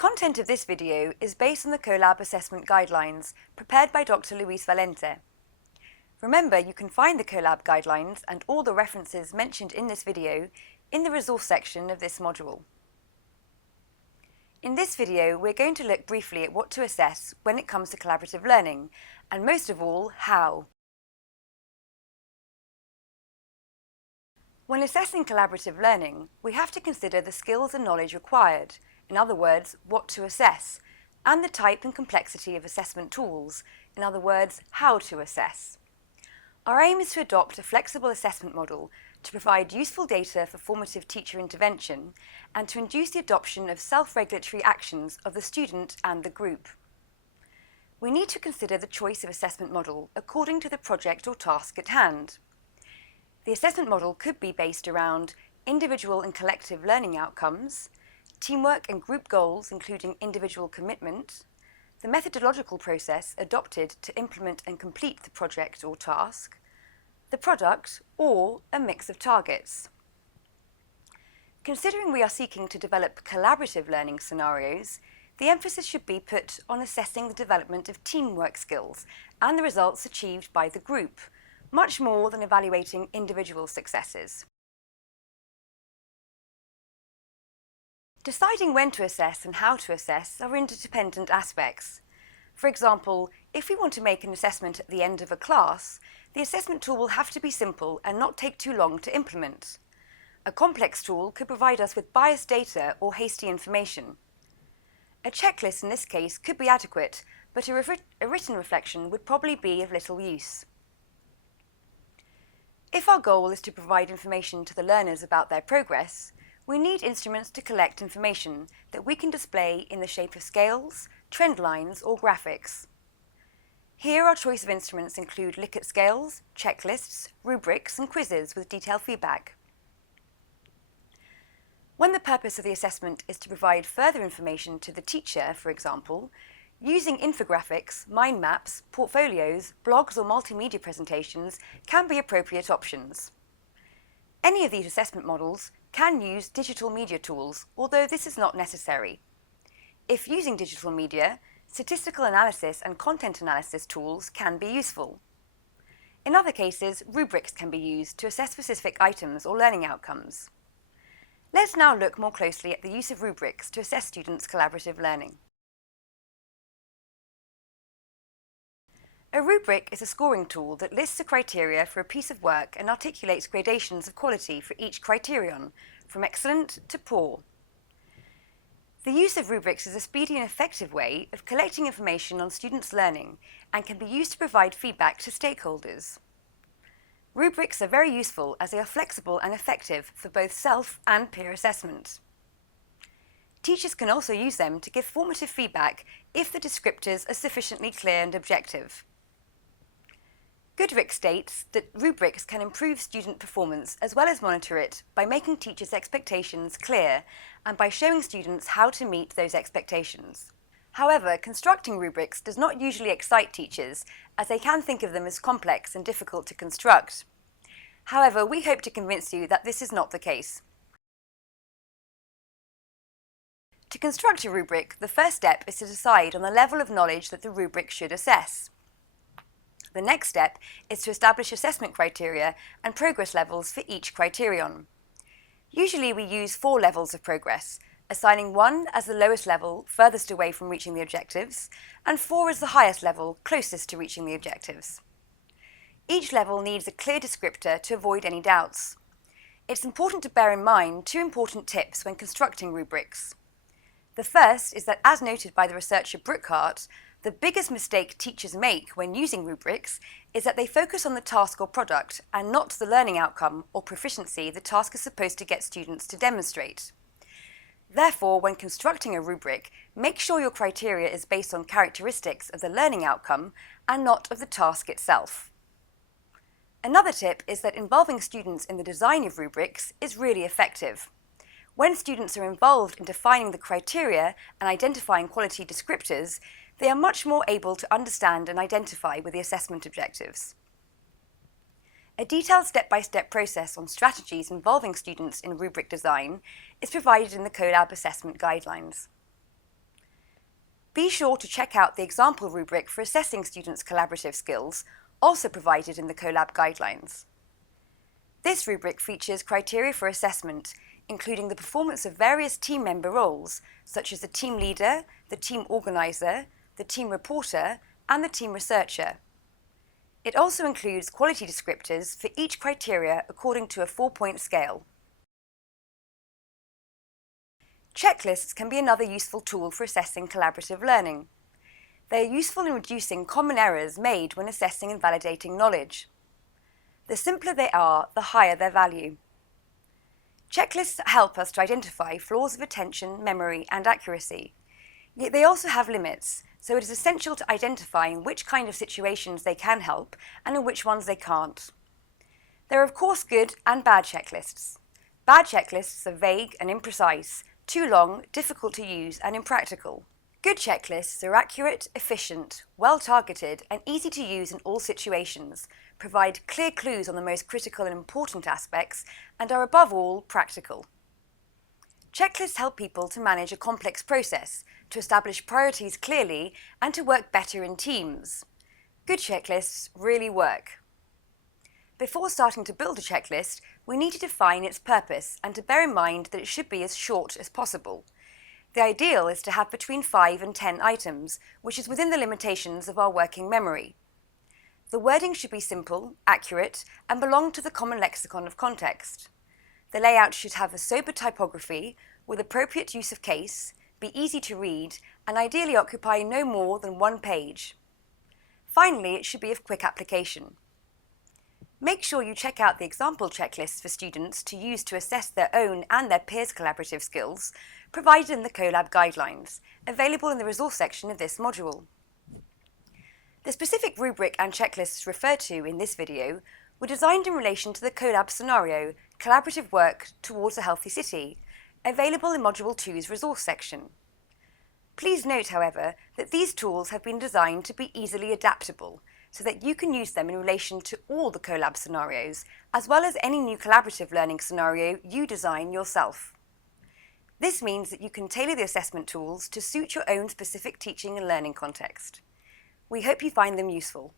content of this video is based on the CoLab assessment guidelines prepared by Dr. Luis Valente. Remember, you can find the CoLab guidelines and all the references mentioned in this video in the resource section of this module. In this video, we're going to look briefly at what to assess when it comes to collaborative learning, and most of all, how. When assessing collaborative learning, we have to consider the skills and knowledge required, in other words, what to assess, and the type and complexity of assessment tools, in other words, how to assess. Our aim is to adopt a flexible assessment model to provide useful data for formative teacher intervention and to induce the adoption of self-regulatory actions of the student and the group. We need to consider the choice of assessment model according to the project or task at hand. The assessment model could be based around individual and collective learning outcomes, teamwork and group goals including individual commitment, the methodological process adopted to implement and complete the project or task, the product, or a mix of targets. Considering we are seeking to develop collaborative learning scenarios, the emphasis should be put on assessing the development of teamwork skills and the results achieved by the group, much more than evaluating individual successes. Deciding when to assess and how to assess are interdependent aspects. For example, if we want to make an assessment at the end of a class, the assessment tool will have to be simple and not take too long to implement. A complex tool could provide us with biased data or hasty information. A checklist in this case could be adequate, but a written reflection would probably be of little use. If our goal is to provide information to the learners about their progress, we need instruments to collect information that we can display in the shape of scales, trend lines, or graphics. Here, our choice of instruments include Likert scales, checklists, rubrics, and quizzes with detailed feedback. When the purpose of the assessment is to provide further information to the teacher, for example, using infographics, mind maps, portfolios, blogs, or multimedia presentations can be appropriate options. Any of these assessment models can use digital media tools, although this is not necessary. If using digital media, statistical analysis and content analysis tools can be useful. In other cases, rubrics can be used to assess specific items or learning outcomes. Let's now look more closely at the use of rubrics to assess students' collaborative learning. A rubric is a scoring tool that lists the criteria for a piece of work and articulates gradations of quality for each criterion, from excellent to poor. The use of rubrics is a speedy and effective way of collecting information on students' learning and can be used to provide feedback to stakeholders. Rubrics are very useful as they are flexible and effective for both self and peer assessment. Teachers can also use them to give formative feedback if the descriptors are sufficiently clear and objective. Goodrich states that rubrics can improve student performance as well as monitor it by making teachers' expectations clear and by showing students how to meet those expectations. However, constructing rubrics does not usually excite teachers, as they can think of them as complex and difficult to construct. However, we hope to convince you that this is not the case. To construct a rubric, the first step is to decide on the level of knowledge that the rubric should assess. The next step is to establish assessment criteria and progress levels for each criterion. Usually we use 4 levels of progress, assigning 1 as the lowest level, furthest away from reaching the objectives, and 4 as the highest level, closest to reaching the objectives. Each level needs a clear descriptor to avoid any doubts. It's important to bear in mind 2 important tips when constructing rubrics. The first is that, as noted by the researcher Brookhart, the biggest mistake teachers make when using rubrics is that they focus on the task or product and not the learning outcome or proficiency the task is supposed to get students to demonstrate. Therefore, when constructing a rubric, make sure your criteria is based on characteristics of the learning outcome and not of the task itself. Another tip is that involving students in the design of rubrics is really effective. When students are involved in defining the criteria and identifying quality descriptors, they are much more able to understand and identify with the assessment objectives. A detailed step-by-step process on strategies involving students in rubric design is provided in the CoLab assessment guidelines. Be sure to check out the example rubric for assessing students' collaborative skills, also provided in the CoLab guidelines. This rubric features criteria for assessment, including the performance of various team member roles, such as the team leader, the team organizer, the team reporter, and the team researcher. It also includes quality descriptors for each criteria according to a 4-point scale. Checklists can be another useful tool for assessing collaborative learning. They are useful in reducing common errors made when assessing and validating knowledge. The simpler they are, the higher their value. Checklists help us to identify flaws of attention, memory, and accuracy. Yet they also have limits, so it is essential to identify in which kind of situations they can help and in which ones they can't. There are of course good and bad checklists. Bad checklists are vague and imprecise, too long, difficult to use, and impractical. Good checklists are accurate, efficient, well-targeted, and easy to use in all situations, provide clear clues on the most critical and important aspects, and are above all practical. Checklists help people to manage a complex process, to establish priorities clearly, and to work better in teams. Good checklists really work. Before starting to build a checklist, we need to define its purpose and to bear in mind that it should be as short as possible. The ideal is to have between 5 and 10 items, which is within the limitations of our working memory. The wording should be simple, accurate, and belong to the common lexicon of context. The layout should have a sober typography with appropriate use of case, be easy to read, and ideally occupy no more than 1 page. Finally, it should be of quick application. Make sure you check out the example checklists for students to use to assess their own and their peers' collaborative skills, provided in the CoLab guidelines, available in the resource section of this module. The specific rubric and checklists referred to in this video were designed in relation to the CoLab scenario, Collaborative Work Towards a Healthy City, available in Module 2's resource section. Please note, however, that these tools have been designed to be easily adaptable, so that you can use them in relation to all the CoLab scenarios, as well as any new collaborative learning scenario you design yourself. This means that you can tailor the assessment tools to suit your own specific teaching and learning context. We hope you find them useful.